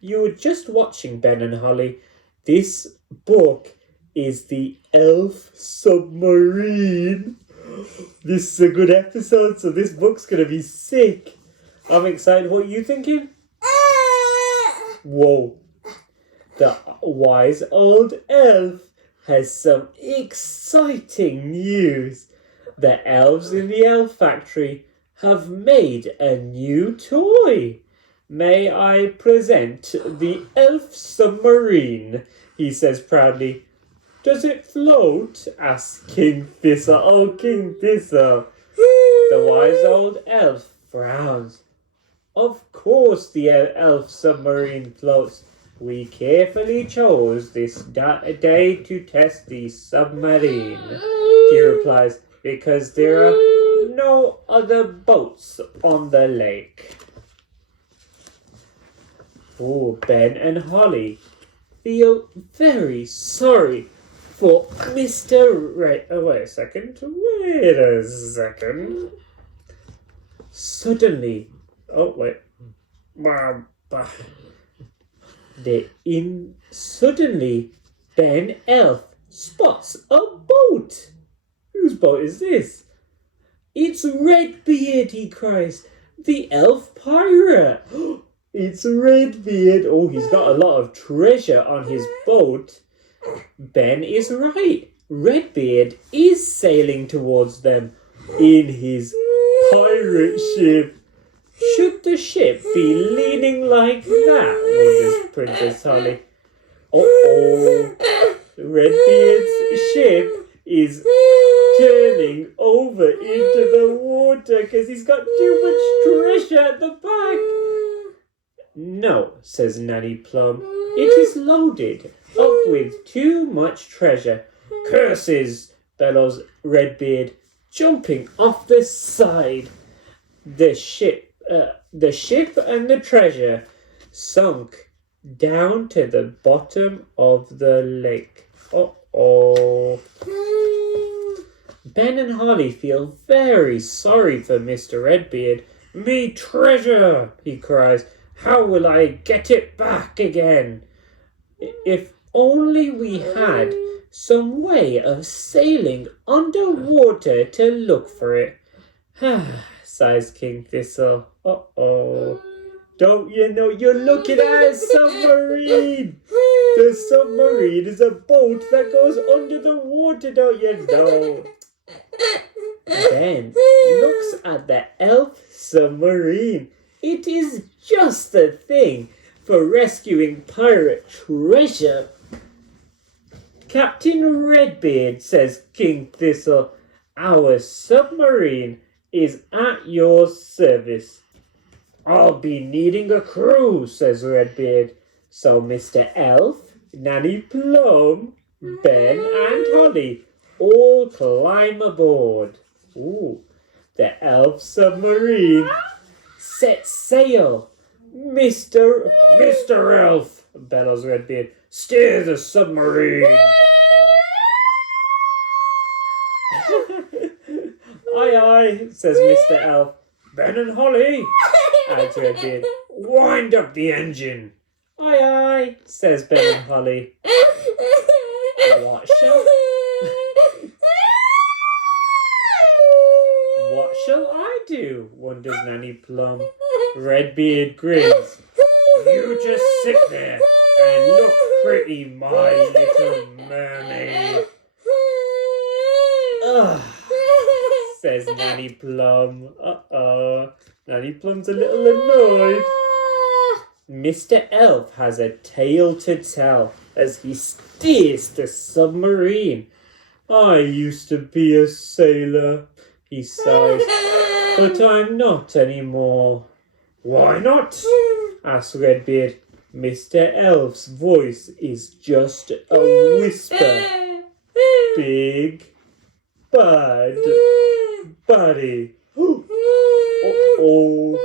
You were just watching, Ben and Holly. This book is the Elf Submarine. This is a good episode, so this book's gonna be sick. I'm excited. What are you thinking? Whoa. The wise old elf has some exciting news. The elves in the elf factory have made a new toy. May I present the elf submarine, he says proudly. Does it float? asks King Thistle. Oh, King Thistle. The wise old elf frowns. Of course the elf submarine floats. We carefully chose this day to test the submarine, he replies, because there are no other boats on the lake. Oh, Ben and Holly feel very sorry for Mr. Red. Oh, wait a second. Suddenly, suddenly, Ben Elf spots a boat. Whose boat is this? It's Redbeard, he cries. The elf pirate. It's Redbeard. Oh, he's got a lot of treasure on his boat. Ben is right. Redbeard is sailing towards them in his pirate ship. Should the ship be leaning like that? Wonders Princess Holly. Uh-oh. Redbeard's ship is turning over into the water because he's got too much treasure at the back. No, says Nanny Plum. It is loaded up with too much treasure. Curses, bellows Redbeard, jumping off the side. The ship and the treasure sunk down to the bottom of the lake. Uh-oh. Ben and Holly feel very sorry for Mr. Redbeard. Me treasure, he cries. How will I get it back again? If only we had some way of sailing underwater to look for it. Sighs King Thistle. Uh-oh. Don't you know you're looking at a submarine? The submarine is a boat that goes under the water, don't you know? Ben looks at the elf submarine. It is just the thing for rescuing pirate treasure. Captain Redbeard, says King Thistle, our submarine is at your service. I'll be needing a crew, says Redbeard. So Mr. Elf, Nanny Plum, Ben and Holly all climb aboard. Ooh, the elf submarine sets sail. Mr. Elf, bellows Redbeard, steer the submarine. Aye, aye, says Mr. Elf. Ben and Holly, adds Redbeard, wind up the engine. Aye, aye, says Ben and Holly. What shall I do? Wonders Nanny Plum. Redbeard grins. You just sit there and look pretty, my little mermaid. Ugh, says Nanny Plum. Uh-oh. Nanny Plum's a little annoyed. Mr. Elf has a tale to tell as he steers the submarine. I used to be a sailor, he sighs, but I'm not anymore. Why not? asks Redbeard. Mr. Elf's voice is just a whisper. Big Bad Buddy. Uh-oh.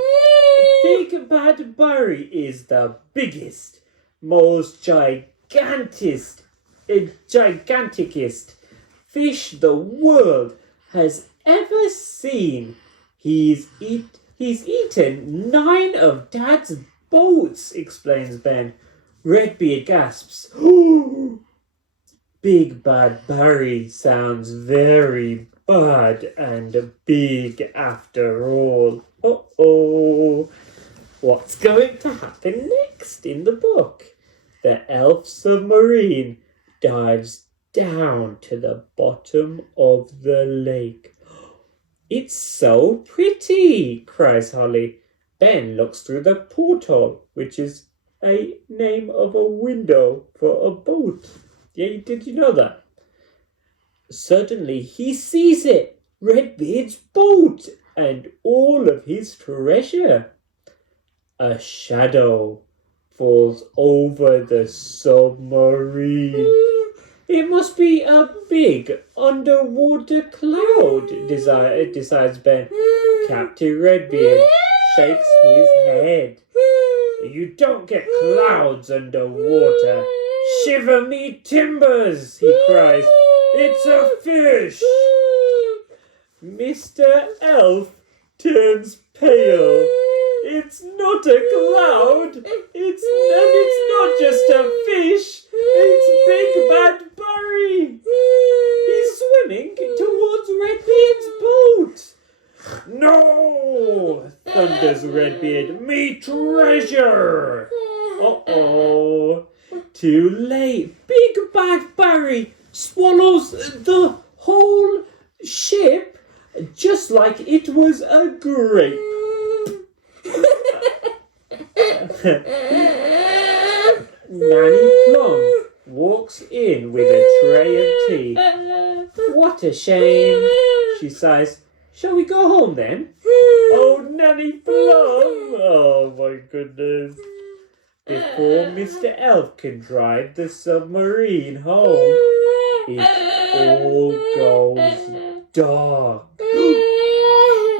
Big Bad Buddy is the biggest, most giganticest fish the world has ever seen. He's eaten 9 of Dad's boats, explains Ben. Redbeard gasps. Big Bad Barry sounds very bad and big after all. Uh-oh. What's going to happen next in the book? The elf submarine dives down to the bottom of the lake. It's so pretty, cries Holly. Ben looks through the porthole, which is a name of a window for a boat. Yeah, did you know that? Suddenly he sees it, Redbeard's boat, and all of his treasure. A shadow falls over the submarine. It must be a big underwater cloud, decides Ben. Captain Redbeard shakes his head. You don't get clouds underwater. Shiver me timbers, he cries. It's a fish. Mr. Elf turns pale. It's not a cloud. It's not just a fish. It's Big Bad Barry. He's swimming towards Redbeard's boat. No, thunders Redbeard. Me treasure. Uh-oh. Too late. Big Bad Barry swallows the whole ship just like it was a grape. Nanny Plum walks in with a tray of tea. What a shame, she sighs. Shall we go home then? Oh, Nanny Plum! Oh, my goodness. Before Mr. Elf can drive the submarine home, it all goes dark.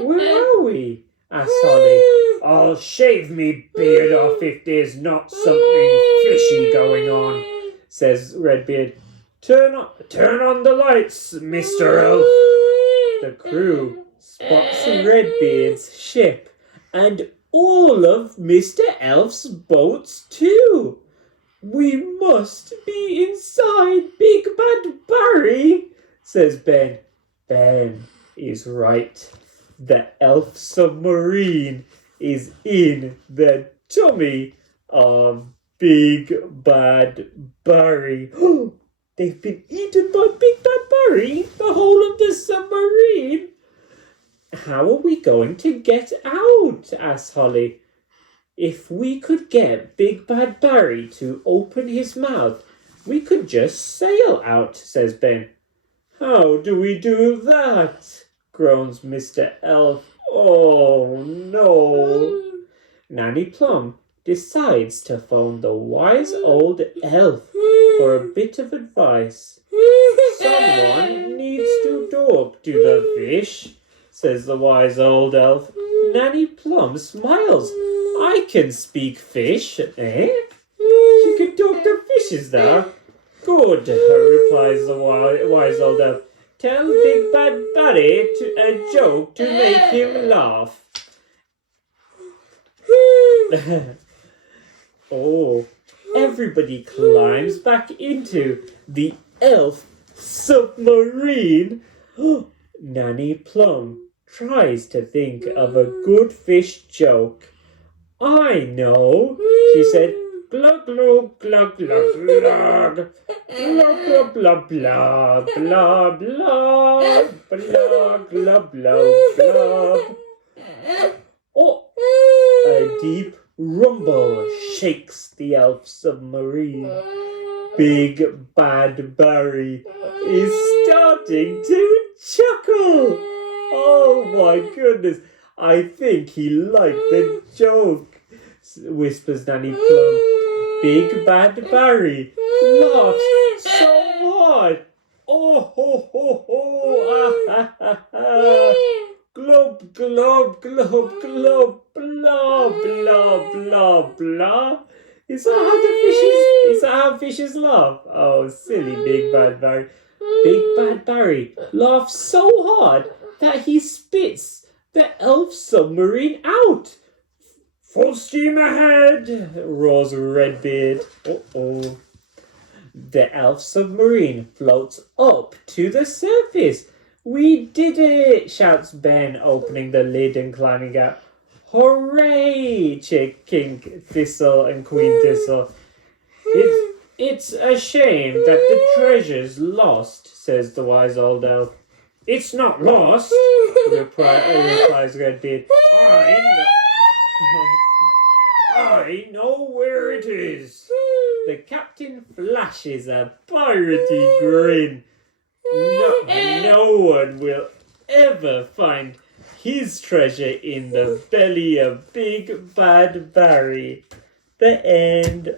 Where are we? Asks Holly. I'll shave me beard off if there's not something fishy going on, says Redbeard. Turn on the lights, Mr. Elf. The crew spots Redbeard's ship and all of Mr. Elf's boats too. We must be inside Big Bad Barry, says Ben. Ben is right. The elf submarine is in the tummy of Big Bad Barry. They've been eaten by Big Bad Barry, the whole of the submarine. How are we going to get out? Asks Holly. If we could get Big Bad Barry to open his mouth, we could just sail out, says Ben. How do we do that? Groans Mr. Elf. Oh, no. Nanny Plum decides to phone the wise old elf for a bit of advice. Someone needs to talk to the fish, says the wise old elf. Nanny Plum smiles. I can speak fish, eh? She can talk to fishes now. Good, replies the wise old elf. Tell Big Bad Barry a joke to make him laugh. Oh, everybody climbs back into the elf submarine. Nanny Plum tries to think of a good fish joke. I know, she said. Glug, glug, glug, glug, glug. Glug, glug, glug, glug, glug, glug, glug, glug, glug. Oh, a deep rumble shakes the elf submarine. Big Bad Barry is starting to chuckle. Oh my goodness, I think he liked the joke, whispers Nanny Plum. Big Bad Barry laughs so hard. Oh ho ho ho! Ah ha ha ha! Glub glub glub glub blah blah blah blah. Is that how fishes laugh? Oh, silly Big Bad Barry. Big Bad Barry laughs so hard that he spits the elf submarine out. Full steam ahead, roars Redbeard. Uh-oh. The elf submarine floats up to the surface. We did it, shouts Ben, opening the lid and climbing out. Hooray, cheer King Thistle and Queen Thistle. It's a shame that the treasure's lost, says the wise old elf. It's not lost, replies Redbeard. I know where it is. The captain flashes a piratey grin. No one will ever find his treasure in the belly of Big Bad Barry. The end.